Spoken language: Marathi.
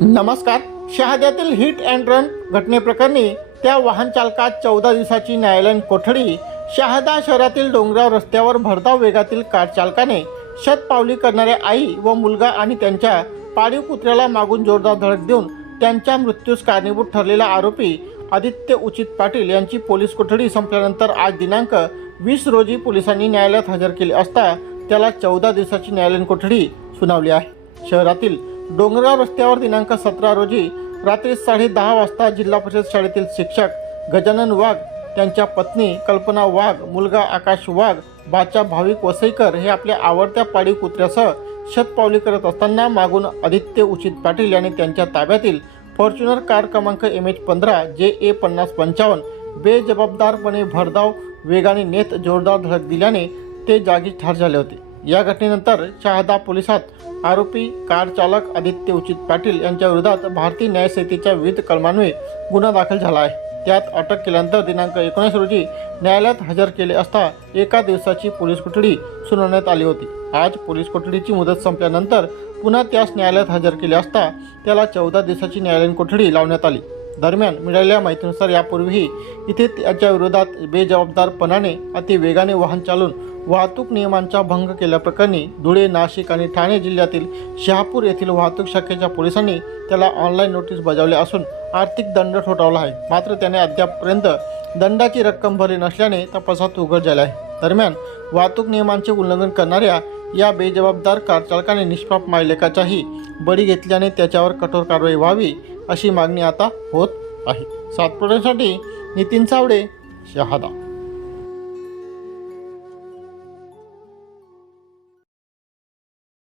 नमस्कार. शहाद्यातील हिट अँड रन घटनेप्रकरणी त्या वाहन चालकात चौदा दिवसाची न्यायालयीन कोठडी शहादा शहरातील डोंगराव रस्त्यावर भरधाव वेगातील कार चालकाने शतपावली करणाऱ्या आई व मुलगा आणि त्यांच्या पाळीव कुत्र्याला मागून जोरदार धडक देऊन त्यांच्या मृत्यूस कारणीभूत ठरलेला आरोपी आदित्य उचित पाटील यांची पोलीस कोठडी संपल्यानंतर आज दिनांक वीस रोजी पोलिसांनी न्यायालयात हजर केले असता त्याला चौदा दिवसाची न्यायालयीन कोठडी सुनावली आहे. शहरातील डोंगरगाव रस्त्यावर दिनांक सतरा रोजी रात्री साडे दहा वाजता जिल्हा परिषद शाळेतील शिक्षक गजानन वाघ त्यांच्या पत्नी कल्पना वाघ मुलगा आकाश वाघ बाचा भाविक वसईकर हे आपल्या आवडत्या पाळीव कुत्र्यासह शतपावली करत असताना मागून आदित्य उचित पाटील यांनी त्यांच्या ताब्यातील फॉर्च्युनर कार क्रमांक एम एच पंधरा जे ए पन्नास पंचावन्न बेजबाबदारपणे भरधाव वेगाने नेत जोरदार धडक दिल्याने ते जागीच ठार झाले होते. या घटनेनंतर शहादा पोलिसात आरोपी कार चालक आदित्य उचित पाटील यांच्या विरोधात भारतीय न्यायसमितीच्या विविध कलमान्वये गुन्हा दाखल झाला आहे. त्यात अटक केल्यानंतर दिनांक एकोणीस रोजी न्यायालयात हजर केले असता एका दिवसाची पोलीस कोठडी सुनावण्यात आली होती. आज पोलीस कोठडीची मुदत संपल्यानंतर पुन्हा त्यास न्यायालयात हजर केले असता त्याला चौदा दिवसाची न्यायालयीन कोठडी लावण्यात आली. दरम्यान मिळालेल्या माहितीनुसार यापूर्वीही इथे त्याच्या विरोधात बेजबाबदारपणाने अति वेगाने वाहन चालून वाहतूक नियमांचा भंग केल्याप्रकरणी धुळे नाशिक आणि ठाणे जिल्ह्यातील शहापूर येथील वाहतूक शाखेच्या पोलिसांनी त्याला ऑनलाईन नोटीस बजावली असून आर्थिक दंड ठोठावला आहे. मात्र त्याने अद्यापपर्यंत दंडाची रक्कम भरली नसल्याने तपासात उघड झाले आहे. दरम्यान वाहतूक नियमांचे उल्लंघन करणाऱ्या या बेजबाबदार कारचालकाने निष्पाप मायलेकाचाही बळी घेतल्याने त्याच्यावर कठोर कारवाई व्हावी अशी मागणी आता होत आहे. सातपुड्यासाठी नितीन चावडे शहादा.